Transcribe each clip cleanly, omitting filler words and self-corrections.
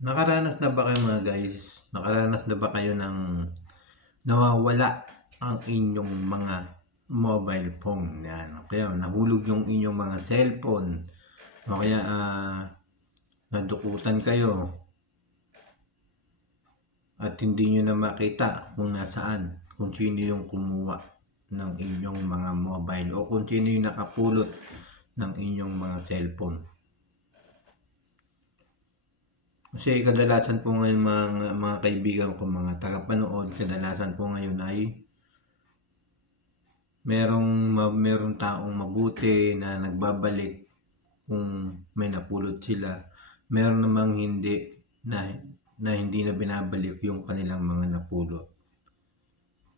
Nakaranas na ba kayo mga guys? Nakaranas na ba kayo ng nawawala ang inyong mga mobile phone? Yan. Kaya nahulog yung inyong mga cellphone. O kaya nadukutan kayo at hindi nyo na makita kung nasaan, kung sino yung kumuha ng inyong mga mobile o kung sino yung nakapulot ng inyong mga cellphone. Kasi kadalasan po ngayon mga kaibigan ko, mga tagapanood, kadalasan po ngayon ay merong taong mabuti na nagbabalik kung may napulot sila. Meron namang hindi na hindi na binabalik yung kanilang mga napulot.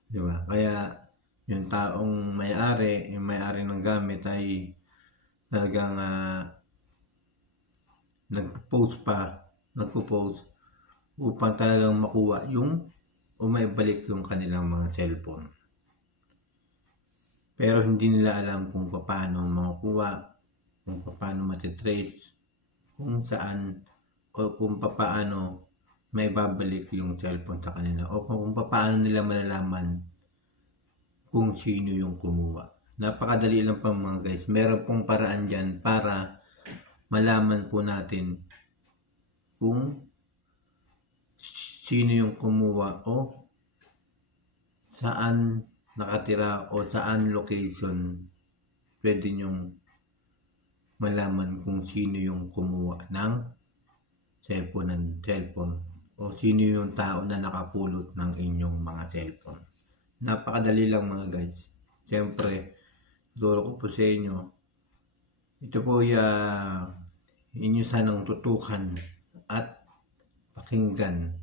Di ba? Kaya yung taong may-ari, yung may-ari ng gamit ay talagang nagpo-post upang talagang makuha o maibalik yung kanilang mga cellphone. Pero hindi nila alam kung paano makukuha, kung paano matitrace, kung saan o kung paano may babalik yung cellphone sa kanila o kung paano nila malalaman kung sino yung kumuha. Napakadali lang pa mga guys. Meron pong paraan dyan para malaman po natin kung sino yung kumuha o saan nakatira o saan location pwede nyong malaman kung sino yung kumuha ng cellphone o sino yung tao na nakapulot ng inyong mga cellphone. Napakadali lang mga guys. Siyempre, tuturo ko po sa inyo. Ito po inyo sanang tutukan at pakinggan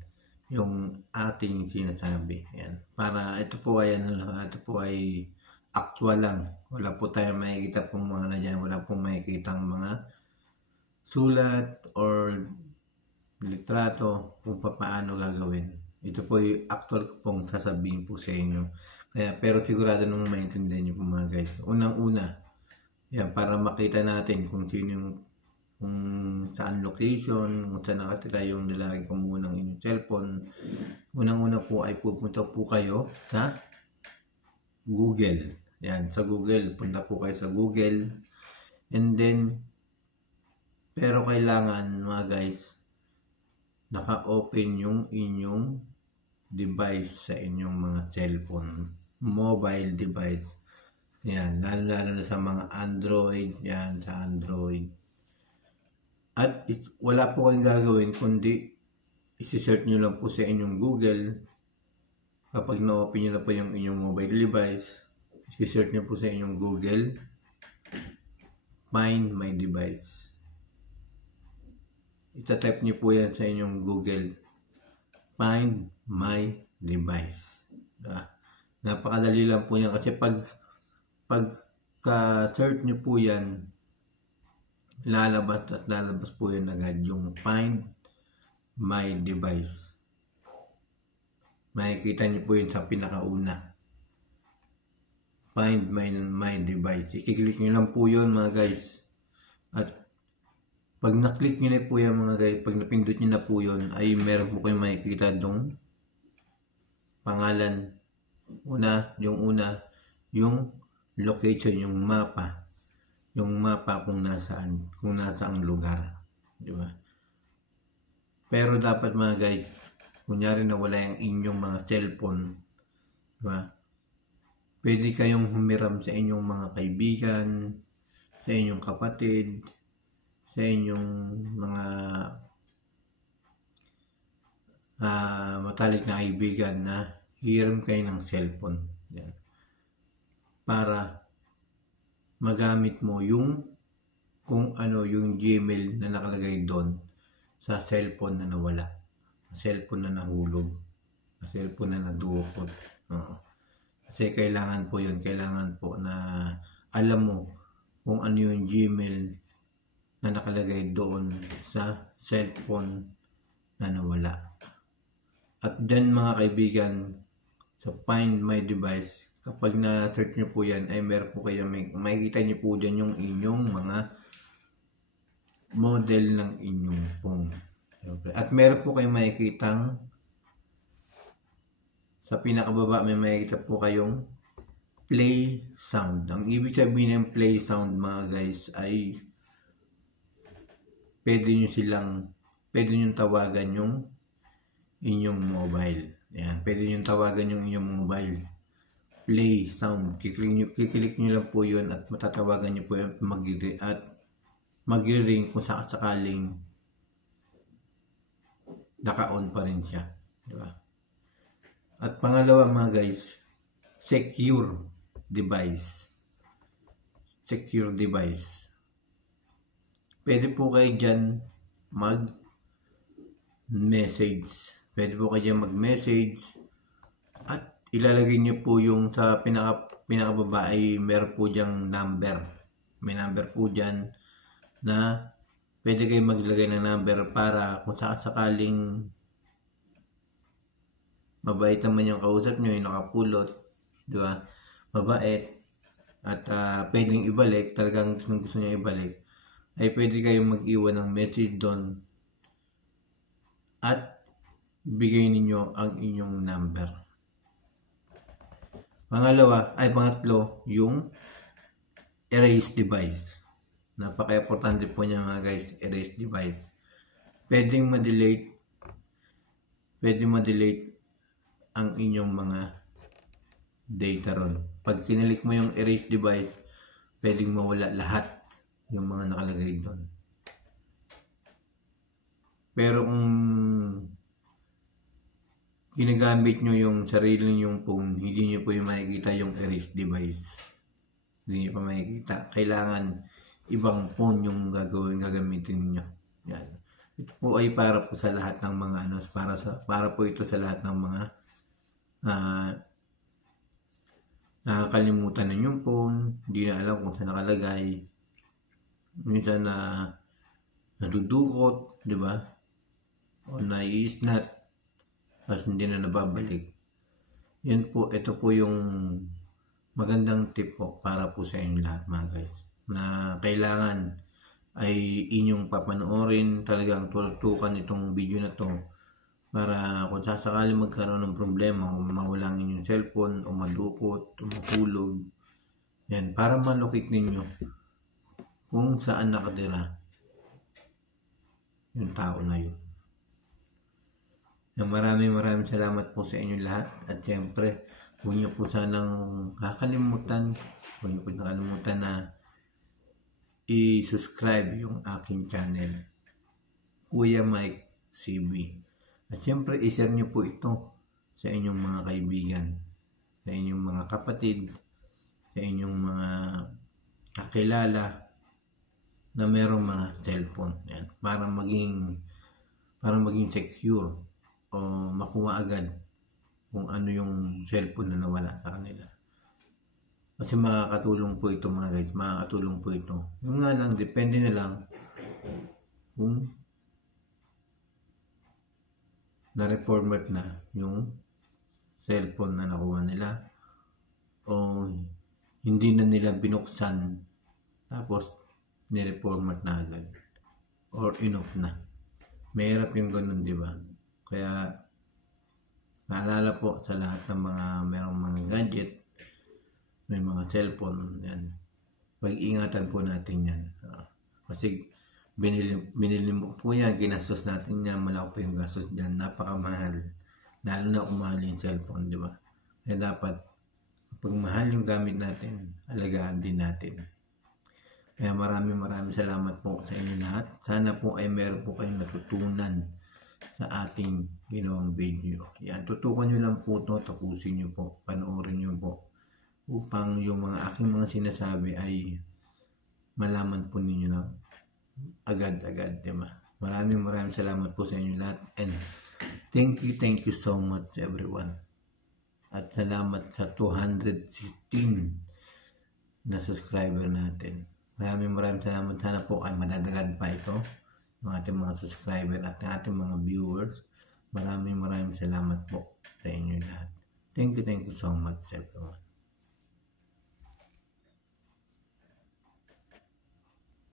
yung ating sinasabi. Yan. Para ito po ay actual lang. Wala po tayong makikita pong mga na dyan. Wala pong makikita mga sulat or litrato kung paano gagawin. Ito po ay actual ko pong sasabihin po sa inyo. Kaya, pero sigurado naman maintindihan nyo po mga guys. Unang-una, yan, para makita natin kung sino yung kung saan location, kung saan nakatira yung nilagay ko muna ng inyong cellphone. Unang-una po ay pupunta po kayo sa Google. Yan, sa Google. Punta po kayo sa Google. And then, pero kailangan mga guys, naka-open yung inyong device sa inyong mga cellphone. Mobile device. Yan, lalo na sa mga Android. Yan, sa Android. At wala po kayong gagawin kundi isi-search nyo lang po sa inyong Google. Kapag na-open nyo na po yung inyong mobile device, isi-search nyo po sa inyong Google, Find My Device. Ita-type nyo po yan sa inyong Google, Find My Device. Napakadali lang po yan kasi pagka-search nyo po yan, lalabas po yun agad yung Find My Device. Makikita niyo po yun sa pinakauna. Find My Device. I-click nyo lang po yun mga guys. At pag na-click nyo na po yan mga guys, pag napindot nyo na po yun, ay meron po kayong makikita dong pangalan. Yung location, yung mapa. Yung mapa kung nasaang lugar, di ba? Pero dapat mga guys, kunyari na wala yung inyong mga cellphone, di ba? Pwede kayong humiram sa inyong mga kaibigan, sa inyong kapatid, sa inyong mga matalik na kaibigan na hiram kayo ng cellphone. Yan. Para magamit mo yung yung Gmail na nakalagay doon sa cellphone na nawala, sa cellphone na nahulog, sa cellphone na nadukot. Kasi kailangan po na alam mo kung ano yung Gmail na nakalagay doon sa cellphone na nawala. At dyan mga kaibigan, sa Find My Device, kapag na-search nyo po yan, ay meron po kayo, makikita nyo po dyan yung inyong mga model ng inyong phone. At meron po kayong makikitang sa pinakababa may makikita po kayong play sound. Ang ibig sabihin ng play sound mga guys ay pwede nyo tawagan yung inyong mobile. Yan, pwede nyo tawagan yung inyong mobile. Play sound. Kiklik nyo lang po yun at matatawagan nyo po yun at mag-ring kung sakaling naka-on pa rin siya. Diba? At pangalawa mga guys, secure device. Secure device. Pwede po kayo dyan mag-message. Pwede po kayo dyan mag-message at ilalagay nyo po yung sa pinakababa ay meron po dyang number. May number po dyan na pwede kayo maglagay ng number para kung sakaling mabait naman yung kausap nyo, yung nakapulot, di ba? Mabait at pwedeng ibalik, talagang gusto nyo ibalik, ay pwede kayong mag-iwan ng message doon at bigay ninyo ang inyong number. Pangatlo, yung erase device. Napaka-importante po niya mga guys, erase device. Pwedeng ma-delete ang inyong mga data ron. Pag kinilik mo yung erase device, pwedeng mawala lahat yung mga nakalagay doon. Pero kung ginagamit nyo yung sarili nyong phone, hindi nyo po yung makikita yung erase device. Hindi nyo pa makikita. Kailangan ibang phone yung gagamitin nyo. Yan. Ito po ay para po sa lahat ng mga para po ito sa lahat ng mga nakakalimutan na yung phone, hindi na alam kung saan nakalagay. Minsan nadudukot, di ba? O nai-snat, tapos hindi na nababalik. Yan po, ito po yung magandang tip po para po sa inyo lahat mga guys. Na kailangan ay inyong papanoorin, talagang tutukan itong video na to para kung sasakali magkaroon ng problema o mawala ang inyong cellphone o madukot o mahulog, yan, para malukit ninyo kung saan nakatira yung tao na yun. Maraming salamat po sa inyo lahat at siyempre huwag niyo po sanang kakalimutan na i-subscribe yung aking channel, Kuya Mike CB. At siyempre, i-share nyo po ito sa inyong mga kaibigan, sa inyong mga kapatid, sa inyong mga kakilala na mayroong mga cellphone. Yan. Para maging secure o makuha agad kung ano yung cellphone na nawala sa kanila. Kasi makakatulong po ito mga guys, makakatulong po ito. Yung nga lang, depende na lang kung na-reformat na yung cellphone na nakuha nila o hindi na nila binuksan tapos ni-reformat na agad or inoff na. Mahirap yung ganun, di ba? Kaya naalala po sa lahat ng mga merong mga gadget, may mga cellphone, yan, mag-ingatan po natin yan. Kasi binili mo po yan, ginastos natin yan, malaki po yung gastos dyan, napakamahal. Lalo na kung mahal yung cellphone, di ba? Kaya dapat, pag mahal yung gamit natin, alagaan din natin. Kaya maraming salamat po sa inyo lahat. Sana po ay meron po kayong natutunan sa ating ginawang video. Yan, tutukan nyo lang po ito, tapusin nyo po, panoorin nyo po, upang yung mga aking mga sinasabi ay malaman po ninyo na agad-agad, di ba? Maraming salamat po sa inyo lahat and thank you so much everyone. At salamat sa 216 na subscriber natin. Maraming salamat. Sana po ay madadagan pa ito ng ating mga subscriber at ng ating mga viewers. Maraming salamat po sa inyo lahat. Thank you so much everyone.